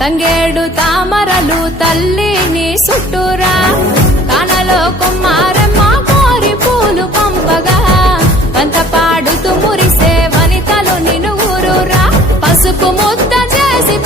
తంగేడు తామరలు తల్లిని చుట్టూరా కానలో కుమ్మారమ్మ కోరి పూలు పంపగా వంత పాడుతూ మురిసే వనితలు నినుగురురా పసుపు ముద్ద చేసి